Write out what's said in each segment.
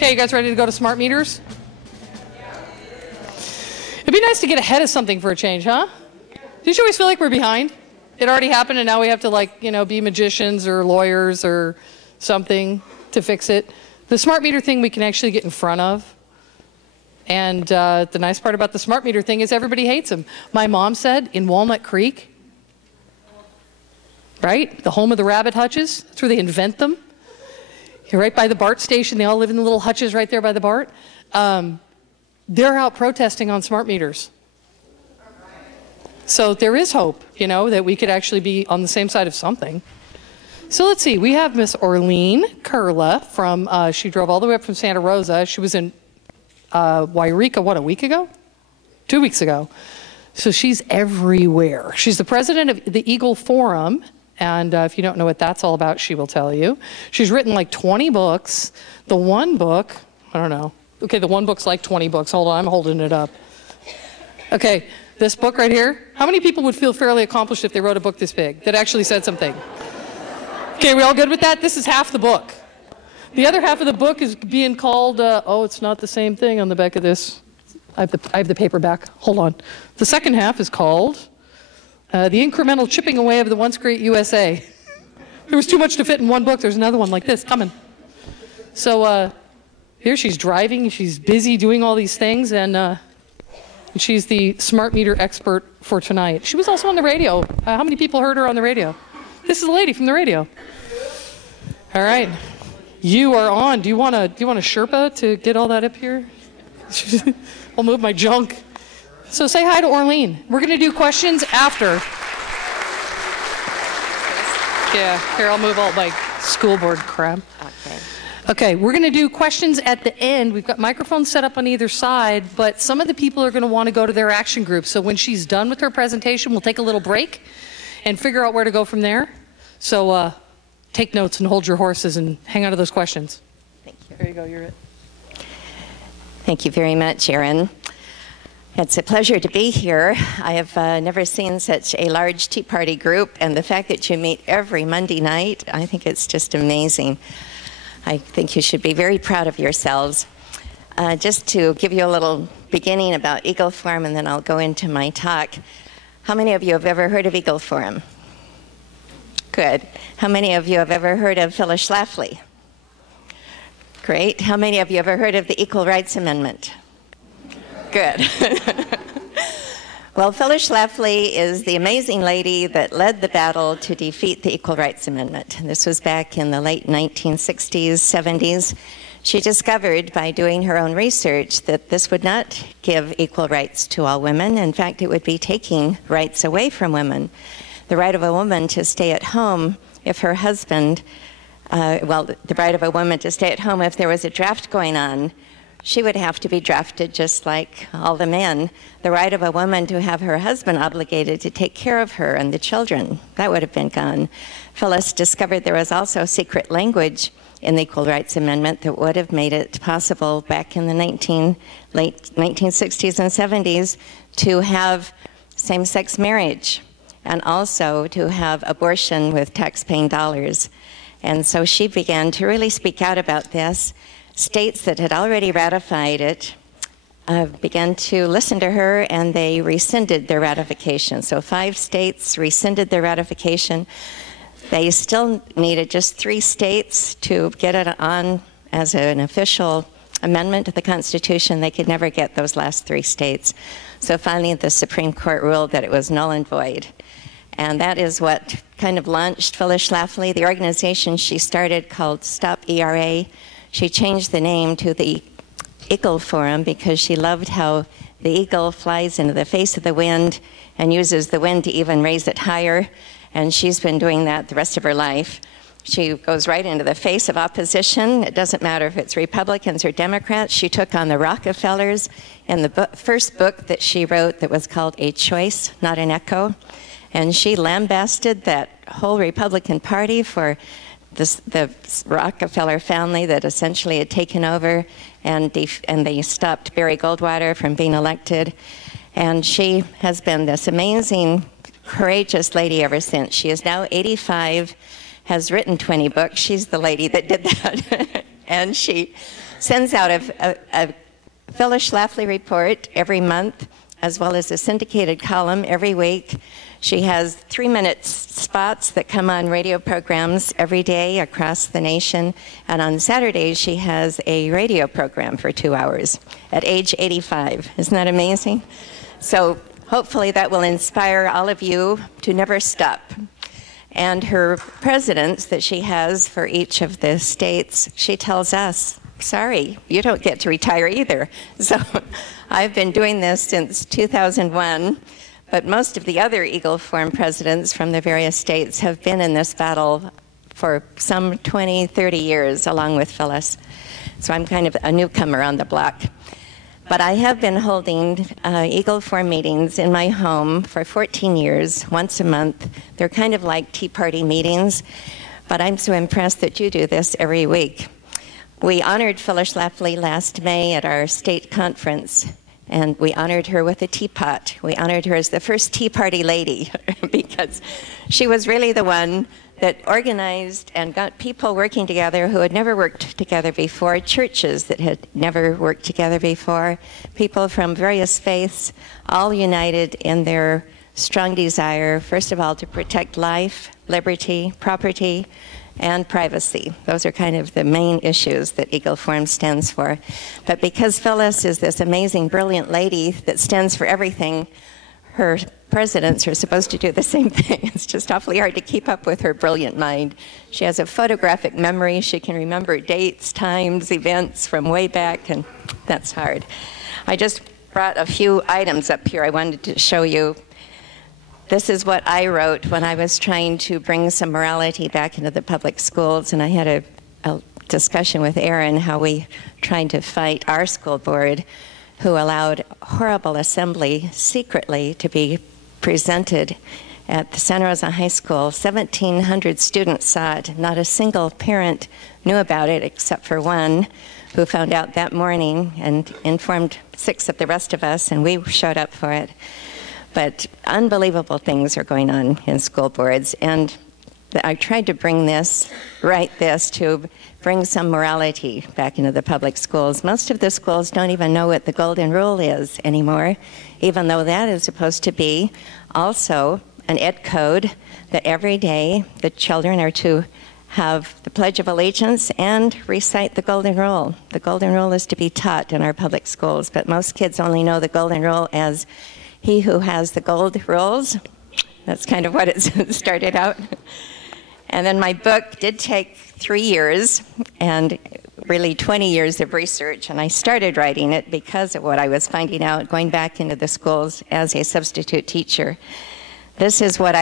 Okay, you guys ready to go to smart meters? It'd be nice to get ahead of something for a change, huh? Don't you always feel like we're behind? It already happened and now we have to, like, you know, be magicians or lawyers or something to fix it. The smart meter thing we can actually get in front of. And the nice part about the smart meter thing is everybody hates them. My mom said in Walnut Creek, right? The home of the rabbit hutches. That's where they invent them. You're right by the BART station. They all live in the little hutches right there by the BART. They're out protesting on smart meters. So there is hope, you know, that we could actually be on the same side of something. So let's see. We have Miss Orleen Kurla from, she drove all the way up from Santa Rosa. She was in Wairika, what, a week ago? 2 weeks ago. So she's everywhere. She's the president of the Eagle Forum. And if you don't know what that's all about, she will tell you. She's written like 20 books. The one book, I don't know. Okay, the one book's like 20 books. Hold on, I'm holding it up. Okay, this book right here. How many people would feel fairly accomplished if they wrote a book this big that actually said something? Okay, we all good with that? This is half the book. The other half of the book is being called, oh, it's not the same thing on the back of this. I have the paperback. Hold on. The second half is called The Incremental Chipping Away of the Once Great USA. There was too much to fit in one book. There's another one like this coming. So here she's driving. She's busy doing all these things, and she's the smart meter expert for tonight. She was also on the radio. How many people heard her on the radio? This is a lady from the radio. All right. You are on. Do you want a Sherpa to get all that up here? I'll move my junk. So say hi to Orleen. We're going to do questions after. Yeah, here, I'll move all my school board crap. Okay, we're going to do questions at the end. We've got microphones set up on either side, but some of the people are going to want to go to their action group. So when she's done with her presentation, we'll take a little break and figure out where to go from there. So take notes and hold your horses and hang on to those questions. Thank you. There you go, you're it. Thank you very much, Erin. It's a pleasure to be here. I have never seen such a large Tea Party group, and the fact that you meet every Monday night, I think it's just amazing. I think you should be very proud of yourselves. Just to give you a little beginning about Eagle Forum, and then I'll go into my talk. How many of you have ever heard of Eagle Forum? Good. How many of you have ever heard of Phyllis Schlafly? Great. How many of you have ever heard of the Equal Rights Amendment? Good. Well, Phyllis Schlafly is the amazing lady that led the battle to defeat the Equal Rights Amendment. And this was back in the late 1960s, 70s. She discovered by doing her own research that this would not give equal rights to all women. In fact, it would be taking rights away from women. The right of a woman to stay at home if her husband, the right of a woman to stay at home if there was a draft going on, she would have to be drafted just like all the men. The right of a woman to have her husband obligated to take care of her and the children, that would have been gone. Phyllis discovered there was also secret language in the Equal Rights Amendment that would have made it possible back in the late 1960s and 70s to have same-sex marriage and also to have abortion with tax-paying dollars. And so she began to really speak out about this. States that had already ratified it began to listen to her, and they rescinded their ratification. So 5 states rescinded their ratification. They still needed just 3 states to get it on as an official amendment to the Constitution. They could never get those last 3 states. So finally the Supreme Court ruled that it was null and void. And that is what kind of launched Phyllis Schlafly. The organization she started called Stop ERA. She changed the name to the Eagle Forum because she loved how the eagle flies into the face of the wind and uses the wind to even raise it higher. And she's been doing that the rest of her life. She goes right into the face of opposition. It doesn't matter if it's Republicans or Democrats. She took on the Rockefellers in the first book that she wrote that was called A Choice, Not an Echo. And she lambasted that whole Republican Party for the Rockefeller family that essentially had taken over, and they stopped Barry Goldwater from being elected. And she has been this amazing, courageous lady ever since. She is now 85, has written 20 books. She's the lady that did that. And she sends out a Phyllis Schlafly report every month, as well as a syndicated column every week. She has 3-minute spots that come on radio programs every day across the nation. And on Saturdays, she has a radio program for 2 hours at age 85. Isn't that amazing? So hopefully that will inspire all of you to never stop. And her presidents that she has for each of the states, she tells us, sorry, you don't get to retire either. So I've been doing this since 2001, but most of the other Eagle Forum presidents from the various states have been in this battle for some 20, 30 years, along with Phyllis. So I'm kind of a newcomer on the block. But I have been holding Eagle Forum meetings in my home for 14 years, once a month. They're kind of like Tea Party meetings, but I'm so impressed that you do this every week. We honored Phyllis Schlafly last May at our state conference, and we honored her with a teapot. We honored her as the first Tea Party lady because she was really the one that organized and got people working together who had never worked together before, churches that had never worked together before, people from various faiths, all united in their strong desire, first of all, to protect life, liberty, property, and privacy. Those are kind of the main issues that Eagle Forum stands for. But because Phyllis is this amazing, brilliant lady that stands for everything, her presidents are supposed to do the same thing. It's just awfully hard to keep up with her brilliant mind. She has a photographic memory. She can remember dates, times, events from way back, and that's hard. I just brought a few items up here I wanted to show you. This is what I wrote when I was trying to bring some morality back into the public schools, and I had a discussion with Aaron how we tried to fight our school board who allowed horrible assembly secretly to be presented at the Santa Rosa High School. 1,700 students saw it. Not a single parent knew about it except for one who found out that morning and informed 6 of the rest of us, and we showed up for it. But unbelievable things are going on in school boards, and I tried to bring this, write this, to bring some morality back into the public schools. Most of the schools don't even know what the Golden Rule is anymore, even though that is supposed to be also an ed code that every day the children are to have the Pledge of Allegiance and recite the Golden Rule. The Golden Rule is to be taught in our public schools, but most kids only know the Golden Rule as he who has the gold rules. That's kind of what it started out. And then my book did take 3 years and really 20 years of research, and I started writing it because of what I was finding out going back into the schools as a substitute teacher. This is what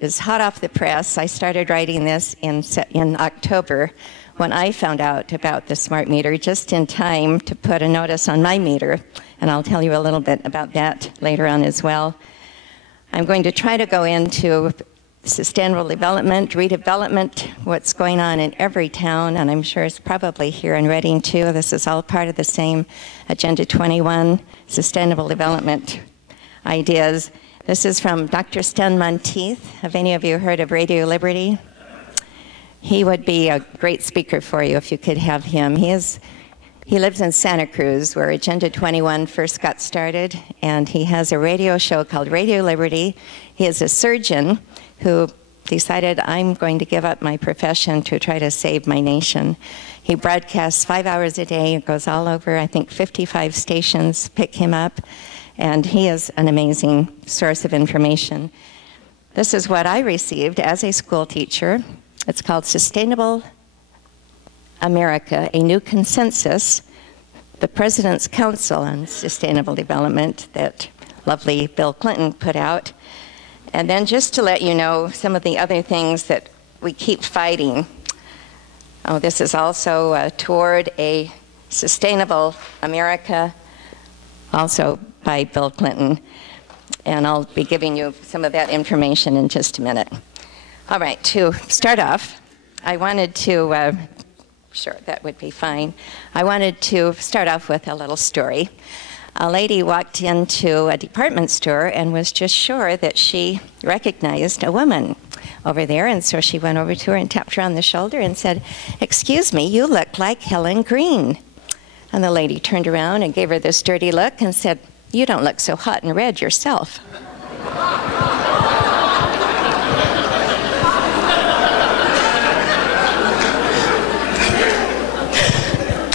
is hot off the press. I started writing this in October when I found out about the smart meter, just in time to put a notice on my meter, and I'll tell you a little bit about that later on as well. I'm going to try to go into sustainable development, redevelopment, what's going on in every town, and I'm sure it's probably here in Reading too. This is all part of the same Agenda 21 sustainable development ideas. This is from Dr. Sten Monteith. Have any of you heard of Radio Liberty? He would be a great speaker for you if you could have him. He lives in Santa Cruz, where Agenda 21 first got started, and he has a radio show called Radio Liberty. He is a surgeon who decided, I'm going to give up my profession to try to save my nation. He broadcasts 5 hours a day. It goes all over. I think 55 stations pick him up, and he is an amazing source of information. This is what I received as a school teacher. It's called Sustainable America, a New Consensus, the President's Council on Sustainable Development that lovely Bill Clinton put out. And then just to let you know some of the other things that we keep fighting. Oh, this is also Toward a Sustainable America, also by Bill Clinton. And I'll be giving you some of that information in just a minute. All right, to start off, I wanted to, sure, that would be fine. I wanted to start off with a little story. A lady walked into a department store and was just sure that she recognized a woman over there. And so she went over to her and tapped her on the shoulder and said, "Excuse me, you look like Helen Green." And the lady turned around and gave her this dirty look and said, "You don't look so hot and red yourself."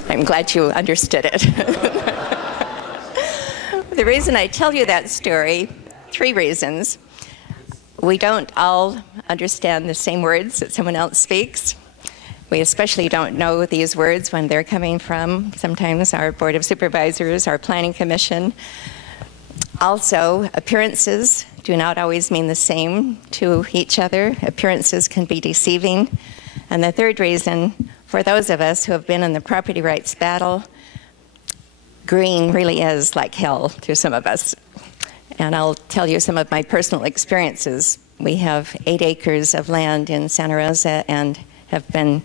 I'm glad you understood it. The reason I tell you that story, 3 reasons. We don't all understand the same words that someone else speaks. We especially don't know these words when they're coming from sometimes our Board of Supervisors, our Planning Commission. Also, appearances do not always mean the same to each other. Appearances can be deceiving. And the 3rd reason, for those of us who have been in the property rights battle, green really is like hell to some of us. And I'll tell you some of my personal experiences. We have 8 acres of land in Santa Rosa and have been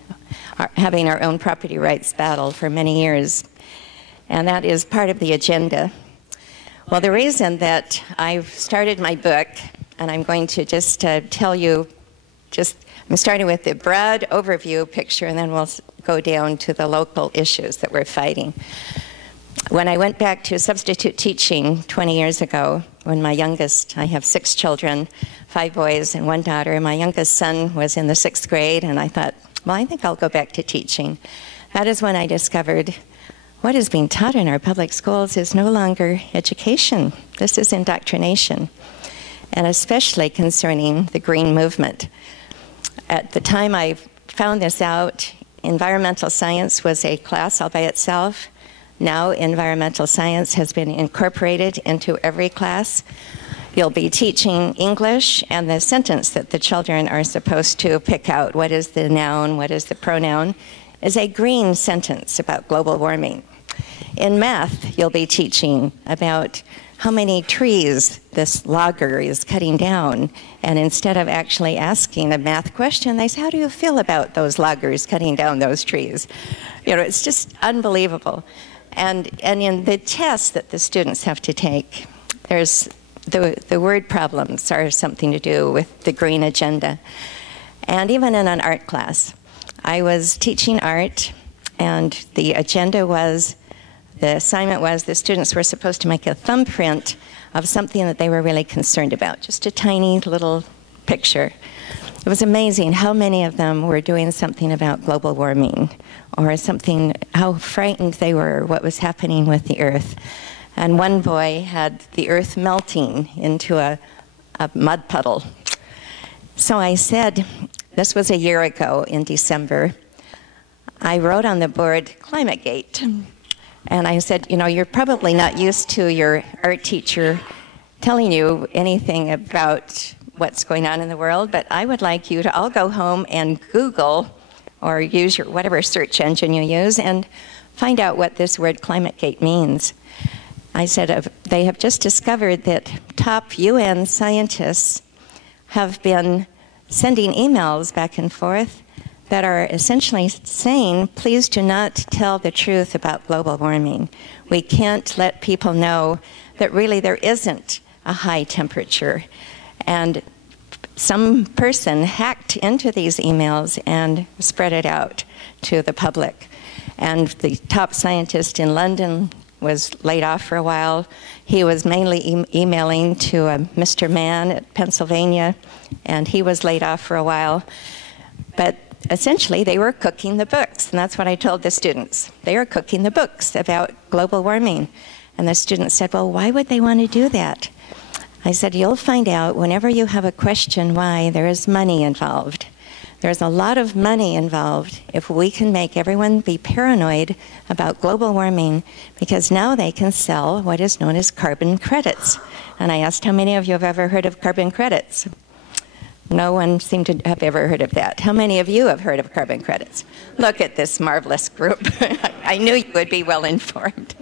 having our own property rights battle for many years. And that is part of the agenda. Well, the reason that I've started my book, and I'm going to just tell you, I'm starting with the broad overview picture, and then we'll go down to the local issues that we're fighting. When I went back to substitute teaching 20 years ago, when my youngest, I have 6 children, 5 boys and 1 daughter. My youngest son was in the 6th grade, and I thought, well, I think I'll go back to teaching. That is when I discovered what is being taught in our public schools is no longer education. This is indoctrination, and especially concerning the green movement. At the time I found this out, environmental science was a class all by itself. Now environmental science has been incorporated into every class. You'll be teaching English, and the sentence that the children are supposed to pick out, what is the noun, what is the pronoun, is a green sentence about global warming. In math, you'll be teaching about how many trees this logger is cutting down. And instead of actually asking a math question, they say, how do you feel about those loggers cutting down those trees? You know, it's just unbelievable. And in the tests that the students have to take, there's the word problems are something to do with the green agenda. And even in an art class, I was teaching art, and the agenda was, the assignment was the students were supposed to make a thumbprint of something that they were really concerned about, just a tiny little picture. It was amazing how many of them were doing something about global warming, or something, how frightened they were, what was happening with the earth. And one boy had the earth melting into a mud puddle. So I said, this was a year ago in December, I wrote on the board, ClimateGate. And I said, you know, you're probably not used to your art teacher telling you anything about what's going on in the world, but I would like you to all go home and Google or use your whatever search engine you use and find out what this word ClimateGate means. I said, they have just discovered that top UN scientists have been sending emails back and forth that are essentially saying, please do not tell the truth about global warming. We can't let people know that really there isn't a high temperature. And some person hacked into these emails and spread it out to the public. And the top scientist in London was laid off for a while. He was mainly emailing to Mr. Mann at Pennsylvania, and he was laid off for a while. But essentially, they were cooking the books, and that's what I told the students. They are cooking the books about global warming. And the students said, well, why would they want to do that? I said, you'll find out whenever you have a question why, there is money involved. There's a lot of money involved if we can make everyone be paranoid about global warming, because now they can sell what is known as carbon credits. And I asked how many of you have ever heard of carbon credits? No one seemed to have ever heard of that. How many of you have heard of carbon credits? Look at this marvelous group. I knew you would be well informed.